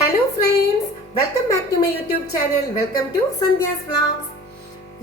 Hello friends, welcome back to my YouTube channel. Welcome to Sandhya's vlogs.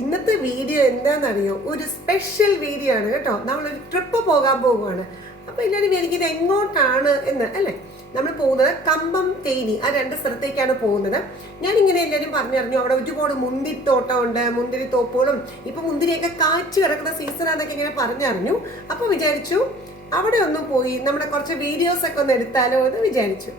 ഇന്നത്തെ video എന്താണെന്നറിയോ? ഒരു special video ആണ് കേട്ടോ. നമ്മളൊരു ട്രിപ്പ് പോകാൻ പോവുകയാണ്. അപ്പോൾ എല്ലാവരും വിചാരിക്കുന്നത് എങ്ങോട്ടാണ് എന്ന് അല്ലേ? നമ്മൾ പോകുന്നത് കമ്പം തേനി, ആ രണ്ട് സ്ഥലത്തേക്കാണ് പോകുന്നത്. ഞാനിങ്ങനെ എല്ലാവരും പറഞ്ഞറിഞ്ഞു അവിടെ ഒരുപാട് മുന്തിരിത്തോട്ടമുണ്ട്, മുന്തിരി തോപ്പുകളും ഇപ്പം മുന്തിരിയൊക്കെ കാച്ചു കിടക്കുന്ന സീസണാന്നൊക്കെ ഇങ്ങനെ പറഞ്ഞറിഞ്ഞു. അപ്പോൾ വിചാരിച്ചു അവിടെ ഒന്ന് പോയി നമ്മുടെ കുറച്ച് വീഡിയോസൊക്കെ ഒന്ന് എടുത്താലോ എന്ന് വിചാരിച്ചു.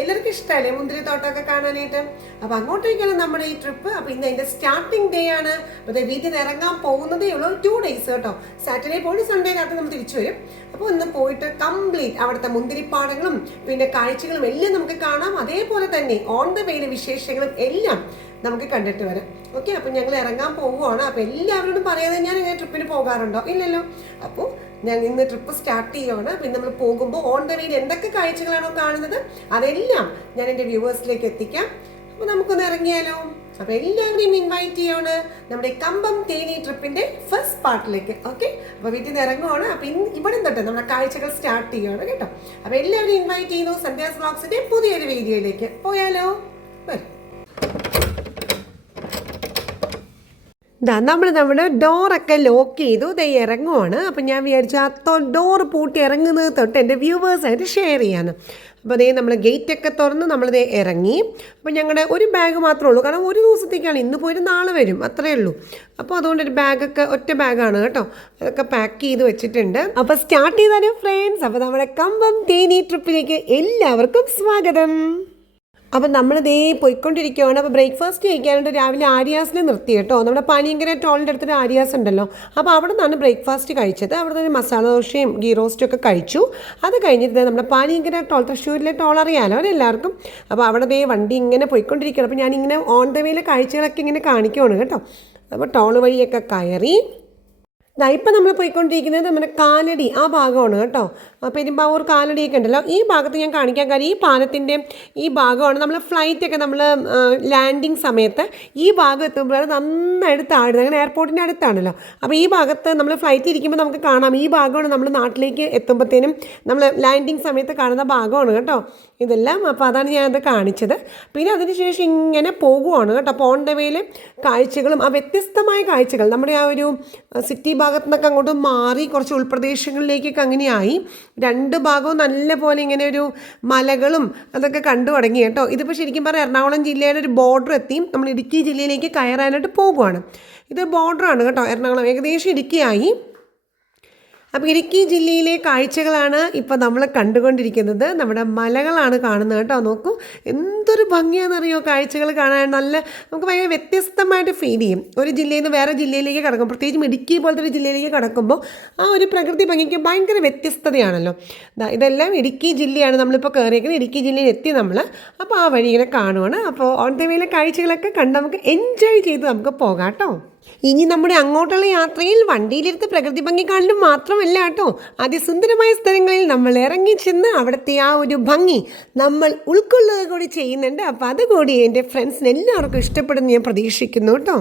എല്ലാവർക്കും ഇഷ്ടമല്ലേ മുന്തിരിത്തോട്ടമൊക്കെ കാണാനായിട്ട്? അപ്പോൾ അങ്ങോട്ടേക്കാണ് നമ്മുടെ ഈ ട്രിപ്പ്. അപ്പോൾ ഇന്ന് അതിൻ്റെ സ്റ്റാർട്ടിംഗ് ഡേ ആണ്. അപ്പോൾ വീട്ടിൽ നിന്ന് ഇറങ്ങാൻ പോകുന്നതേ ഉള്ളൂ. 2 days കേട്ടോ. സാറ്റർഡേ പോയി സൺഡേ രാത്രി നമ്മൾ തിരിച്ചു വരും. അപ്പോൾ ഇന്ന് പോയിട്ട് കംപ്ലീറ്റ് അവിടുത്തെ മുന്തിരിപ്പാടങ്ങളും പിന്നെ കാഴ്ചകളും എല്ലാം നമുക്ക് കാണാം. അതേപോലെ തന്നെ ഓൺ ദ വേയിലെ വിശേഷങ്ങളും എല്ലാം നമുക്ക് കണ്ടിട്ട് വരാം. ഓക്കെ, അപ്പോൾ ഞങ്ങൾ ഇറങ്ങാൻ പോവുകയാണ്. അപ്പോൾ എല്ലാവരോടും പറയാതെ ഞാൻ ഇങ്ങനെ ട്രിപ്പിന് പോകാറുണ്ടോ? ഇല്ലല്ലോ. അപ്പോൾ ഞാൻ ഇന്ന് ട്രിപ്പ് സ്റ്റാർട്ട് ചെയ്യുകയാണ്. പിന്നെ നമ്മൾ പോകുമ്പോൾ ഓൺ ദ വേയിൽ എന്തൊക്കെ കാഴ്ചകളാണോ കാണുന്നത് അതെല്ലാം ഞാൻ എൻ്റെ വ്യൂവേഴ്സിലേക്ക് എത്തിക്കാം. അപ്പോൾ നമുക്കൊന്ന് ഇറങ്ങിയാലോ? അപ്പോൾ എല്ലാവരെയും ഇൻവൈറ്റ് ചെയ്യാണ് നമ്മുടെ കമ്പം തേനി ട്രിപ്പിൻ്റെ ഫസ്റ്റ് പാർട്ടിലേക്ക്. ഓക്കെ, അപ്പോൾ വീട്ടിൽ നിന്ന് ഇറങ്ങുവാണ്. അപ്പോൾ ഇവിടെ തൊട്ട് നമ്മുടെ കാഴ്ചകൾ സ്റ്റാർട്ട് ചെയ്യുകയാണ് കേട്ടോ. അപ്പോൾ എല്ലാവരെയും ഇൻവൈറ്റ് ചെയ്യുന്നു സന്ധ്യാസ് വ്ലോഗ്സിൻ്റെ പുതിയൊരു വീഡിയോയിലേക്ക്. പോയാലോ? വരും. നമ്മുടെ ഡോറൊക്കെ ലോക്ക് ചെയ്തു ഇറങ്ങുവാണ്. അപ്പം ഞാൻ വിചാരിച്ചു ആ ഡോറ് പൂട്ടി ഇറങ്ങുന്നത് തൊട്ട് എൻ്റെ വ്യൂവേഴ്സായിട്ട് ഷെയർ ചെയ്യാമെന്ന്. അപ്പോൾ നമ്മൾ ഗേറ്റൊക്കെ തുറന്ന് നമ്മളിത് ഇറങ്ങി. അപ്പോൾ ഞങ്ങളുടെ ഒരു ബാഗ് മാത്രമേ ഉള്ളൂ, കാരണം ഒരു ദിവസത്തേക്കാണ്. ഇന്ന് പോയിട്ട് നാളെ വരും, അത്രയേ ഉള്ളൂ. അപ്പോൾ അതുകൊണ്ടൊരു ബാഗൊക്കെ ഒറ്റ ബാഗാണ് കേട്ടോ. അതൊക്കെ പാക്ക് ചെയ്ത് വെച്ചിട്ടുണ്ട്. അപ്പോൾ സ്റ്റാർട്ട് ചെയ്താലും ഫ്രണ്ട്സ്. അപ്പോൾ നമ്മുടെ കമ്പം തേനി ട്രിപ്പിലേക്ക് എല്ലാവർക്കും സ്വാഗതം. അപ്പം നമ്മളിതേ പോയിക്കൊണ്ടിരിക്കുകയാണ്. അപ്പോൾ ബ്രേക്ക്ഫാസ്റ്റ് കഴിക്കാനായിട്ട് രാവിലെ ആര്യാസിനെ നിർത്തി കേട്ടോ. നമ്മുടെ പാനിയങ്കര ടോളിൻ്റെ അടുത്തൊരു ആര്യാസ് ഉണ്ടല്ലോ, അപ്പോൾ അവിടെ നിന്നാണ് ബ്രേക്ക്ഫാസ്റ്റ് കഴിച്ചത്. അവിടെ നിന്ന് മസാല ദോശയും ഗീ റോസ്റ്റും ഒക്കെ കഴിച്ചു. അത് കഴിഞ്ഞിട്ട് നമ്മുടെ പാനിയങ്കര ടോൾ, തൃശ്ശൂരിലെ ടോൾ അറിയാമല്ലോ എല്ലാവർക്കും. അപ്പോൾ അവിടെ വണ്ടി ഇങ്ങനെ പോയിക്കൊണ്ടിരിക്കുകയാണ്. അപ്പോൾ ഞാനിങ്ങനെ ഓൺ ദ വേയിലെ കാഴ്ചകളൊക്കെ ഇങ്ങനെ കാണിക്കുവാണ് കേട്ടോ. അപ്പോൾ ടോൾ വഴിയൊക്കെ കയറി ഇപ്പം നമ്മൾ പോയിക്കൊണ്ടിരിക്കുന്നത് നമ്മുടെ കാലടി ആ ഭാഗമാണ് കേട്ടോ. പെരുമ്പാവൂർ കാലടിയൊക്കെ ഉണ്ടല്ലോ, ഈ ഭാഗത്ത് ഞാൻ കാണിക്കാൻ കാര്യം ഈ പാലത്തിൻ്റെ ഈ ഭാഗമാണ് നമ്മൾ ഫ്ലൈറ്റൊക്കെ നമ്മൾ ലാൻഡിങ് സമയത്ത് ഈ ഭാഗം എത്തുമ്പോൾ നന്നായിട്ട് താഴുന്നത്. അങ്ങനെ എയർപോർട്ടിൻ്റെ അടുത്താണല്ലോ. അപ്പോൾ ഈ ഭാഗത്ത് നമ്മൾ ഫ്ലൈറ്റ് ഇരിക്കുമ്പോൾ നമുക്ക് കാണാം. ഈ ഭാഗമാണ് നമ്മൾ നാട്ടിലേക്ക് എത്തുമ്പോഴത്തേനും നമ്മൾ ലാൻഡിങ് സമയത്ത് കാണുന്ന ഭാഗമാണ് കേട്ടോ ഇതെല്ലാം. അപ്പോൾ അതാണ് ഞാനത് കാണിച്ചത്. പിന്നെ അതിനുശേഷം ഇങ്ങനെ പോകുവാണ് കേട്ടോ. അപ്പോൾ ഓൺ ദ വേയിൽ കാഴ്ചകളും ആ വ്യത്യസ്തമായ കാഴ്ചകൾ നമ്മുടെ ആ ഒരു സിറ്റി ഭാഗത്തു നിന്നൊക്കെ അങ്ങോട്ട് മാറി കുറച്ച് ഉൾപ്രദേശങ്ങളിലേക്കൊക്കെ അങ്ങനെയായി. രണ്ട് ഭാഗവും നല്ല പോലെ ഇങ്ങനെ ഒരു മലകളും അതൊക്കെ കണ്ടു തുടങ്ങി കേട്ടോ. ഇതിപ്പോൾ ശരിക്കും പറഞ്ഞാൽ എറണാകുളം ജില്ലയുടെ ഒരു ബോർഡർ എത്തി നമ്മൾ ഇടുക്കി ജില്ലയിലേക്ക് കയറാനായിട്ട് പോകുവാണ്. ഇത് ബോർഡറാണ് കേട്ടോ എറണാകുളം, ഏകദേശം ഇടുക്കിയായി. അപ്പോൾ ഇടുക്കി ജില്ലയിലെ കാഴ്ചകളാണ് ഇപ്പോൾ നമ്മൾ കണ്ടുകൊണ്ടിരിക്കുന്നത്. നമ്മുടെ മലകളാണ് കാണുന്നത് കേട്ടോ. നോക്കൂ എന്തൊരു ഭംഗിയാണെന്നറിയോ കാഴ്ചകൾ കാണാൻ. നല്ല നമുക്ക് ഭയങ്കര വ്യത്യസ്തമായിട്ട് ഫീൽ ചെയ്യും. ഒരു ജില്ലയിൽ നിന്ന് വേറെ ജില്ലയിലേക്ക് കടക്കും, പ്രത്യേകിച്ചും ഇടുക്കി പോലത്തെ ഒരു ജില്ലയിലേക്ക് കടക്കുമ്പോൾ ആ ഒരു പ്രകൃതി ഭംഗിക്ക് ഭയങ്കര വ്യത്യസ്തതയാണല്ലോ. ഇതെല്ലാം ഇടുക്കി ജില്ലയാണ് നമ്മളിപ്പോൾ കയറിയിരിക്കുന്നത്. ഇടുക്കി ജില്ലയിൽ എത്തി നമ്മൾ. അപ്പോൾ ആ വഴി ഇങ്ങനെ കാണുവാണ്. അപ്പോൾ ഓൺ ദ വേയിലെ കാഴ്ചകളൊക്കെ കണ്ട് നമുക്ക് എൻജോയ് ചെയ്ത് നമുക്ക് പോകാം കേട്ടോ. ഇനി നമ്മുടെ അങ്ങോട്ടുള്ള യാത്രയിൽ വണ്ടിയിലിരുത്ത് പ്രകൃതി ഭംഗി കാണലും മാത്രമല്ല കേട്ടോ, അതിസുന്ദരമായ സ്ഥലങ്ങളിൽ നമ്മൾ ഇറങ്ങി ചെന്ന് അവിടുത്തെ ആ ഒരു ഭംഗി നമ്മൾ ഉൾക്കൊള്ളുക കൂടി ചെയ്യുന്നുണ്ട്. അപ്പോൾ അതുകൂടി എൻ്റെ ഫ്രണ്ട്സിന് എല്ലാവർക്കും ഇഷ്ടപ്പെടുന്നു ഞാൻ പ്രതീക്ഷിക്കുന്നു കേട്ടോ.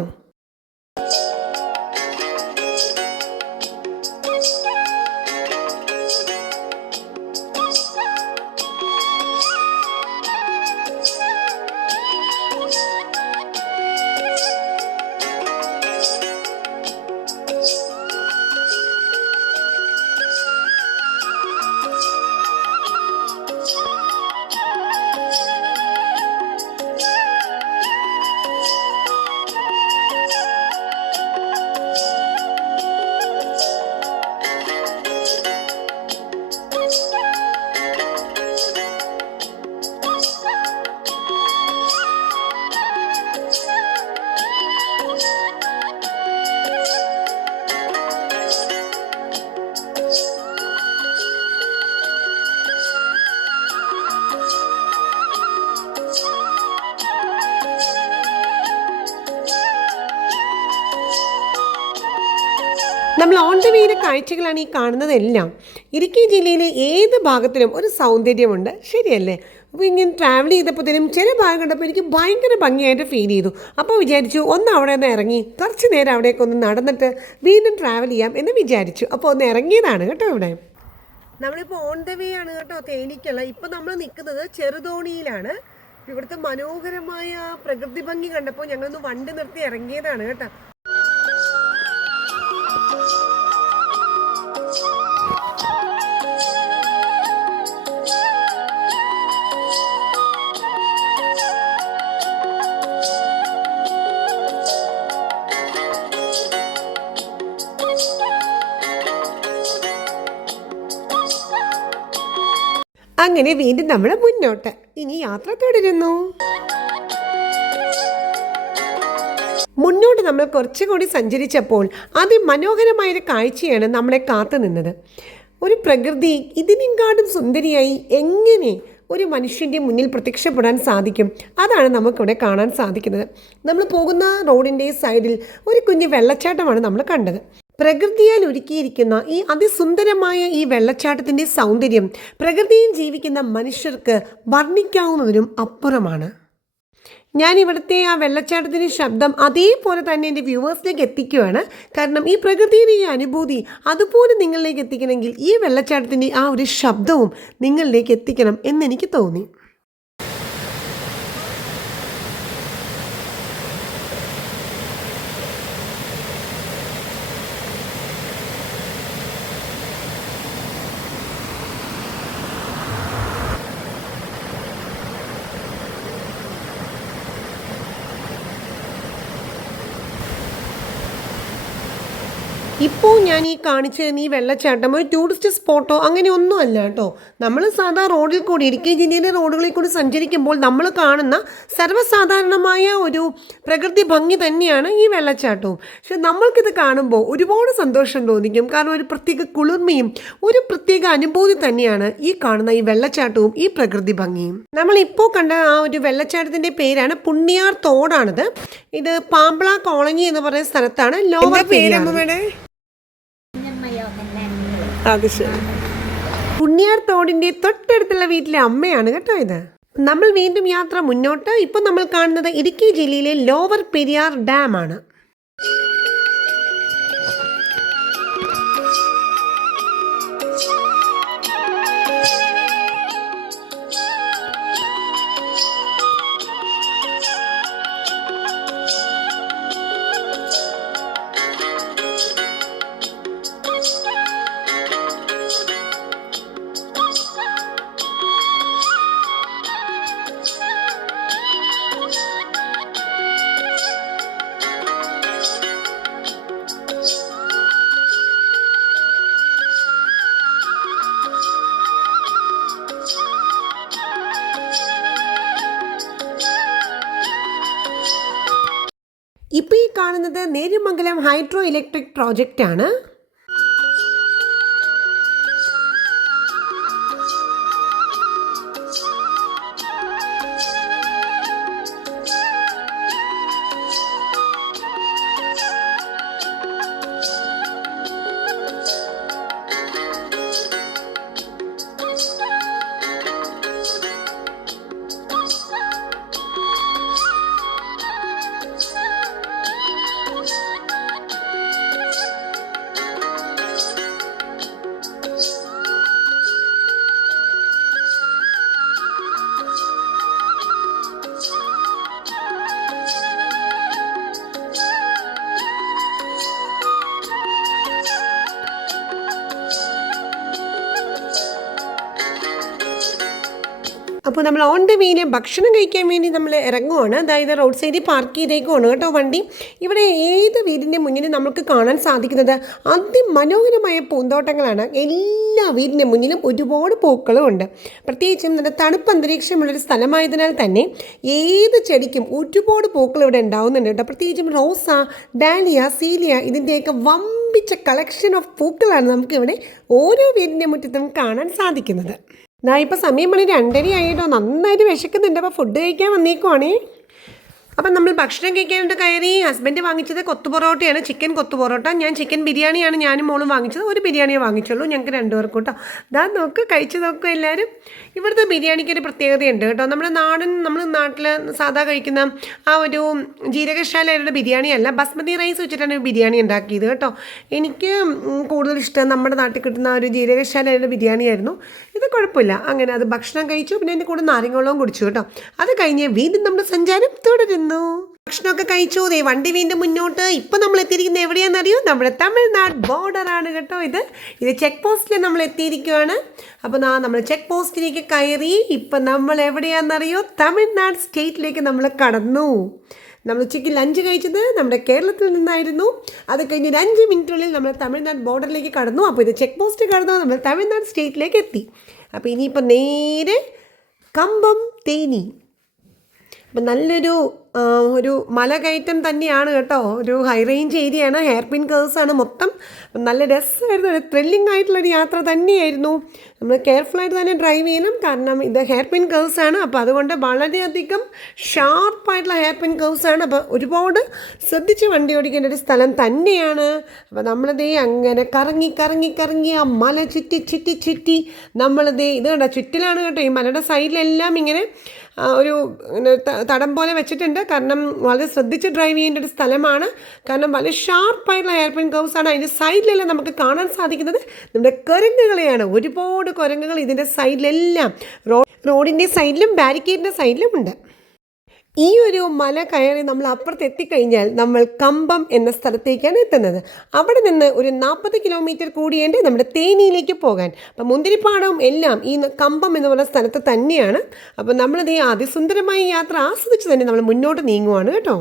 നമ്മൾ ഓൺ ദ വേയിലെ കാഴ്ചകളാണ് ഈ കാണുന്നതെല്ലാം. ഇടുക്കി ജില്ലയിലെ ഏത് ഭാഗത്തിലും ഒരു സൗന്ദര്യമുണ്ട്, ശരിയല്ലേ? അപ്പോൾ ഇങ്ങനെ ട്രാവൽ ചെയ്തപ്പോഴത്തേനും ചില ഭാഗം കണ്ടപ്പോൾ എനിക്ക് ഭയങ്കര ഭംഗിയായിട്ട് ഫീൽ ചെയ്തു. അപ്പോൾ വിചാരിച്ചു ഒന്ന് അവിടെ നിന്ന് ഇറങ്ങി കുറച്ച് നേരം അവിടേക്ക് ഒന്ന് നടന്നിട്ട് വീണ്ടും ട്രാവൽ ചെയ്യാം എന്ന് വിചാരിച്ചു. അപ്പോൾ ഒന്ന് ഇറങ്ങിയതാണ് കേട്ടോ ഇവിടെ. നമ്മളിപ്പോൾ ഓൺ ദ വേ ആണ് കേട്ടോ തേനിക്കുള്ള. ഇപ്പോൾ നമ്മൾ നിൽക്കുന്നത് ചെറുതോണിയിലാണ്. ഇവിടുത്തെ മനോഹരമായ പ്രകൃതി ഭംഗി കണ്ടപ്പോൾ ഞങ്ങളൊന്ന് വണ്ടി നിർത്തി ഇറങ്ങിയതാണ് കേട്ടോ. അങ്ങനെ വീണ്ടും നമ്മൾ മുന്നോട്ട് ഇനി യാത്ര തുടരുന്നു. മുന്നോട്ട് നമ്മൾ കുറച്ചുകൂടി സഞ്ചരിച്ചപ്പോൾ അതിമനോഹരമായൊരു കാഴ്ചയാണ് നമ്മളെ കാത്തു നിന്നത്. ഒരു പ്രകൃതി ഇതിനെക്കാട്ടും സുന്ദരിയായി എങ്ങനെ ഒരു മനുഷ്യൻ്റെ മുന്നിൽ പ്രത്യക്ഷപ്പെടാൻ സാധിക്കും? അതാണ് നമുക്കിവിടെ കാണാൻ സാധിക്കുന്നത്. നമ്മൾ പോകുന്ന റോഡിൻ്റെ സൈഡിൽ ഒരു കുഞ്ഞ് വെള്ളച്ചാട്ടമാണ് നമ്മൾ കണ്ടത്. പ്രകൃതിയാൽ ഒരുക്കിയിരിക്കുന്ന ഈ അതിസുന്ദരമായ ഈ വെള്ളച്ചാട്ടത്തിൻ്റെ സൗന്ദര്യം പ്രകൃതിയിൽ ജീവിക്കുന്ന മനുഷ്യർക്ക് വർണ്ണിക്കാവുന്നതിനും അപ്പുറമാണ്. ഞാൻ ഇവിടുത്തെ ആ വെള്ളച്ചാട്ടത്തിൻ്റെ ശബ്ദം അതേപോലെ തന്നെ എൻ്റെ വ്യൂവേഴ്സിലേക്ക് എത്തിക്കുകയാണ്. കാരണം ഈ പ്രകൃതിയുടെ ഈ അനുഭൂതി അതുപോലെ നിങ്ങളിലേക്ക് എത്തിക്കണമെങ്കിൽ ഈ വെള്ളച്ചാട്ടത്തിൻ്റെ ആ ഒരു ശബ്ദവും നിങ്ങളിലേക്ക് എത്തിക്കണം എന്നെനിക്ക് തോന്നി. ഇപ്പോൾ ഞാൻ ഈ കാണിച്ച ഈ വെള്ളച്ചാട്ടം ഒരു ടൂറിസ്റ്റ് സ്പോട്ടോ അങ്ങനെ ഒന്നും അല്ല കേട്ടോ. നമ്മൾ സാധാ റോഡിൽ കൂടി ഇടുക്കി ജില്ലയിലെ റോഡുകളിൽ കൂടി സഞ്ചരിക്കുമ്പോൾ നമ്മൾ കാണുന്ന സർവ്വസാധാരണമായ ഒരു പ്രകൃതി ഭംഗി തന്നെയാണ് ഈ വെള്ളച്ചാട്ടവും. പക്ഷെ നമ്മൾക്കിത് കാണുമ്പോൾ ഒരുപാട് സന്തോഷം തോന്നിക്കും. കാരണം ഒരു പ്രത്യേക കുളിർമയും ഒരു പ്രത്യേക അനുഭൂതി തന്നെയാണ് ഈ കാണുന്ന ഈ വെള്ളച്ചാട്ടവും ഈ പ്രകൃതി ഭംഗിയും. നമ്മളിപ്പോൾ കണ്ട ആ ഒരു വെള്ളച്ചാട്ടത്തിൻ്റെ പേരാണ് പുണ്യാർ തോടാണിത്. ഇത് പാമ്പള കോളനി എന്ന് പറയുന്ന സ്ഥലത്താണ്. ലോവർ പേരമ്മയുടെ അത് ശരി. പുണ്യാർ തോടിൻ്റെ തൊട്ടടുത്തുള്ള വീട്ടിലെ അമ്മയാണ് കേട്ടോ ഇത്. നമ്മൾ വീണ്ടും യാത്ര മുന്നോട്ട്. ഇപ്പം നമ്മൾ കാണുന്നത് ഇടുക്കി ജില്ലയിലെ ലോവർ പെരിയാർ ഡാം ആണ്. ഇപ്പോൾ ഈ കാണുന്നത് നേര്യമംഗലം ഹൈഡ്രോ ഇലക്ട്രിക് പ്രോജക്റ്റാണ്. അപ്പോൾ നമ്മൾ ഓൺ ദ വേയിൽ ഭക്ഷണം കഴിക്കാൻ വേണ്ടി നമ്മൾ ഇറങ്ങുവാണ്. അതായത് റോഡ് സൈഡിൽ പാർക്ക് ചെയ്തേക്കുവാണ് കേട്ടോ വണ്ടി. ഇവിടെ ഏത് വീടിൻ്റെ മുന്നിലും നമുക്ക് കാണാൻ സാധിക്കുന്നത് അതിമനോഹരമായ പൂന്തോട്ടങ്ങളാണ്. എല്ലാ വീടിൻ്റെ മുന്നിലും ഒരുപാട് പൂക്കളും ഉണ്ട്. പ്രത്യേകിച്ചും നല്ല തണുപ്പ് അന്തരീക്ഷമുള്ളൊരു സ്ഥലമായതിനാൽ തന്നെ ഏത് ചെടിക്കും ഒരുപാട് പൂക്കൾ ഇവിടെ ഉണ്ടാവുന്നുണ്ട് കേട്ടോ. പ്രത്യേകിച്ചും റോസ, ഡാലിയ, സീലിയ ഇതിൻ്റെയൊക്കെ വമ്പിച്ച കളക്ഷൻ ഓഫ് പൂക്കളാണ് നമുക്കിവിടെ ഓരോ വീടിൻ്റെ മുറ്റത്തും കാണാൻ സാധിക്കുന്നത്. ഇപ്പോൾ സമയം മണി 2:30 ആയിട്ടോ. നന്നായിട്ട് വിശക്കുന്നുണ്ട്. അപ്പോൾ ഫുഡ് കഴിക്കാൻ വന്നേക്കുവാണേ. അപ്പം നമ്മൾ ഭക്ഷണം കഴിക്കാനായിട്ട് കയറി. ഹസ്ബൻഡ് വാങ്ങിച്ചത് കൊത്തു പൊറോട്ടയാണ്, ചിക്കൻ കൊത്തു പൊറോട്ട. ഞാൻ ചിക്കൻ ബിരിയാണിയാണ് ഞാനും മോളും വാങ്ങിച്ചത്. ഒരു ബിരിയാണിയെ വാങ്ങിച്ചുള്ളൂ, ഞങ്ങൾക്ക് 2 പേർക്കും കേട്ടോ. ഇതാ നോക്ക്, കഴിച്ച് നോക്കുക എല്ലാവരും. ഇവിടുത്തെ ബിരിയാണിക്കൊരു പ്രത്യേകതയുണ്ട് കേട്ടോ. നമ്മൾ നാട്ടിൽ സാധാ കഴിക്കുന്ന ആ ഒരു ജീരകശാലയുടെ ബിരിയാണി അല്ല, ബസ്മതി റൈസ് വെച്ചിട്ടാണ് ബിരിയാണി ഉണ്ടാക്കിയത് കേട്ടോ. എനിക്ക് കൂടുതൽ ഇഷ്ടം നമ്മുടെ നാട്ടിൽ കിട്ടുന്ന ഒരു ജീരകശാലയുടെ ബിരിയാണിയായിരുന്നു. ഇത് കുഴപ്പമില്ല. അങ്ങനെ അത് ഭക്ഷണം കഴിച്ചു. പിന്നെ എൻ്റെ കൂടെ നാരങ്ങവെള്ളവും കുടിച്ചു കേട്ടോ. അത് കഴിഞ്ഞ് വീണ്ടും നമ്മുടെ സഞ്ചാരം തുടരുന്നു. ഭക്ഷണമൊക്കെ കഴിച്ചു. വണ്ടി വീണ്ടും മുന്നോട്ട്. ഇപ്പം നമ്മൾ എത്തിയിരിക്കുന്നത് എവിടെയാണെന്നറിയോ? നമ്മുടെ തമിഴ്നാട് ബോർഡറാണ് കേട്ടോ. ഇത് ചെക്ക് പോസ്റ്റിൽ നമ്മൾ എത്തിയിരിക്കുകയാണ്. അപ്പോൾ നമ്മൾ ചെക്ക് പോസ്റ്റിലേക്ക് കയറി. ഇപ്പം നമ്മൾ എവിടെയാണെന്നറിയോ? തമിഴ്നാട് സ്റ്റേറ്റിലേക്ക് നമ്മൾ കടന്നു. നമ്മൾ ഉച്ചയ്ക്ക് ലഞ്ച് കഴിച്ചത് നമ്മുടെ കേരളത്തിൽ നിന്നായിരുന്നു. അത് കഴിഞ്ഞ് ഒരു 5 മിനിറ്റിനുള്ളിൽ നമ്മൾ തമിഴ്നാട് ബോർഡറിലേക്ക് കടന്നു. അപ്പോൾ ഇത് ചെക്ക് പോസ്റ്റ് കടന്നു നമ്മൾ തമിഴ്നാട് സ്റ്റേറ്റിലേക്ക് എത്തി. അപ്പോൾ ഇനിയിപ്പോൾ നേരെ കമ്പം തേനി. അപ്പം നല്ലൊരു മലകയറ്റം തന്നെയാണ് കേട്ടോ. ഒരു ഹൈ റേഞ്ച് ഏരിയയാണ്. ഹെയർ പിൻ കേഴ്സാണ് മൊത്തം. നല്ല രസമായിരുന്നു. ഒരു ത്രില്ലിംഗ് ആയിട്ടുള്ളൊരു യാത്ര തന്നെയായിരുന്നു. നമ്മൾ കെയർഫുള്ളായിട്ട് തന്നെ ഡ്രൈവ് ചെയ്യണം. കാരണം ഇത് ഹെയർ പിൻ കേഴ്സാണ്. അപ്പോൾ അതുകൊണ്ട് വളരെയധികം ഷാർപ്പായിട്ടുള്ള ഹെയർ പിൻ കേഴ്സാണ്. അപ്പോൾ ഒരുപാട് ശ്രദ്ധിച്ച് വണ്ടി ഓടിക്കേണ്ട ഒരു സ്ഥലം തന്നെയാണ്. അപ്പോൾ നമ്മളിതേ അങ്ങനെ കറങ്ങി ആ മല ചുറ്റി നമ്മളിതേ ഇത് കണ്ടോ ചുറ്റിലാണ് കേട്ടോ. ഈ മലയുടെ സൈഡിലെല്ലാം ഇങ്ങനെ ഒരു തടം പോലെ വെച്ചിട്ടുണ്ട്. കാരണം വളരെ ശ്രദ്ധിച്ച് ഡ്രൈവ് ചെയ്യേണ്ട ഒരു സ്ഥലമാണ്. കാരണം വളരെ ഷാർപ്പായിട്ടുള്ള ഹെയർ പിൻ കർവ്സാണ്. അതിൻ്റെ സൈഡിലെല്ലാം നമുക്ക് കാണാൻ സാധിക്കുന്നത് നമ്മുടെ കുരങ്ങുകളെയാണ്. ഒരുപാട് കുരങ്ങുകൾ ഇതിൻ്റെ സൈഡിലെല്ലാം റോഡിൻ്റെ സൈഡിലും ബാരിക്കേഡിൻ്റെ സൈഡിലും ഉണ്ട്. ഈ ഒരു മല കയറി നമ്മൾ അപ്പുറത്ത് എത്തിക്കഴിഞ്ഞാൽ നമ്മൾ കമ്പം എന്ന സ്ഥലത്തേക്കാണ് എത്തുന്നത്. അവിടെ നിന്ന് ഒരു 40 കിലോമീറ്റർ കൂടിയേണ്ട നമ്മുടെ തേനിയിലേക്ക് പോകാൻ. അപ്പം മുന്തിരിപ്പാടവും എല്ലാം ഈ കമ്പം എന്ന് പറയുന്ന സ്ഥലത്ത് തന്നെയാണ്. അപ്പം നമ്മളിത് അതിസുന്ദരമായ യാത്ര ആസ്വദിച്ച് തന്നെ നമ്മൾ മുന്നോട്ട് നീങ്ങുവാണ് കേട്ടോ.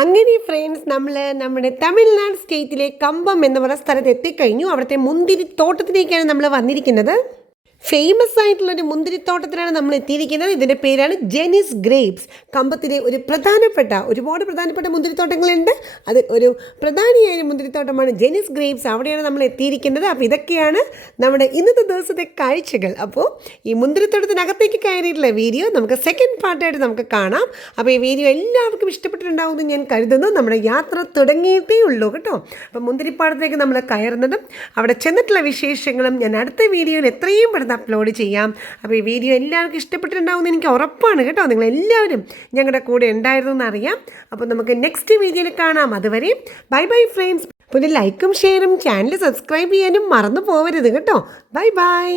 അങ്ങനെ ഫ്രണ്ട്സ് നമ്മൾ നമ്മുടെ തമിഴ്നാട് സ്റ്റേറ്റിലെ കമ്പം എന്ന് പറയുന്ന സ്ഥലത്ത് എത്തിക്കഴിഞ്ഞു. അവിടുത്തെ മുന്തിരിത്തോട്ടത്തിലേക്കാണ് നമ്മൾ വന്നിരിക്കുന്നത്. ഫേമസ് ആയിട്ടുള്ളൊരു മുന്തിരിത്തോട്ടത്തിലാണ് നമ്മൾ എത്തിയിരിക്കുന്നത്. ഇതിൻ്റെ പേരാണ് ജെനിസ് ഗ്രേപ്സ്. കമ്പത്തിലെ ഒരുപാട് പ്രധാനപ്പെട്ട മുന്തിരിത്തോട്ടങ്ങളുണ്ട്. അത് ഒരു പ്രധാനിയായ മുന്തിരിത്തോട്ടമാണ് ജെനിസ് ഗ്രേപ്സ്. അവിടെയാണ് നമ്മൾ എത്തിയിരിക്കുന്നത്. അപ്പോൾ ഇതൊക്കെയാണ് നമ്മുടെ ഇന്നത്തെ ദിവസത്തെ കാഴ്ചകൾ. അപ്പോൾ ഈ മുന്തിരിത്തോട്ടത്തിനകത്തേക്ക് കയറിയിട്ടുള്ള വീഡിയോ നമുക്ക് സെക്കൻഡ് പാർട്ടായിട്ട് നമുക്ക് കാണാം. അപ്പോൾ ഈ വീഡിയോ എല്ലാവർക്കും ഇഷ്ടപ്പെട്ടിട്ടുണ്ടാവുമെന്ന് ഞാൻ കരുതുന്നു. നമ്മുടെ യാത്ര തുടങ്ങിയിട്ടേ ഉള്ളൂ കേട്ടോ. അപ്പോൾ മുന്തിരിപ്പാടത്തേക്ക് നമ്മൾ കയറുന്നതും അവിടെ ചെന്നിട്ടുള്ള വിശേഷങ്ങളും ഞാൻ അടുത്ത വീഡിയോയിൽ എത്രയും പെട്ടെന്ന് അപ്ലോഡ് ചെയ്യാം. അപ്പോൾ ഈ വീഡിയോ എല്ലാവർക്കും ഇഷ്ടപ്പെട്ടിട്ടുണ്ടാവുമെന്ന് എനിക്ക് ഉറപ്പാണ് കേട്ടോ. നിങ്ങളെല്ലാവരും ഞങ്ങളുടെ കൂടെ ഉണ്ടായിരുന്നു എന്നറിയാം. അപ്പോൾ നമുക്ക് നെക്സ്റ്റ് വീഡിയോയിൽ കാണാം. അതുവരെ ബൈ ഫ്രണ്ട്സ്. അപ്പോൾ ലൈക്കും ഷെയറും ചാനൽ സബ്സ്ക്രൈബ് ചെയ്യാനും മറന്നു പോകരുത് കേട്ടോ. ബൈ.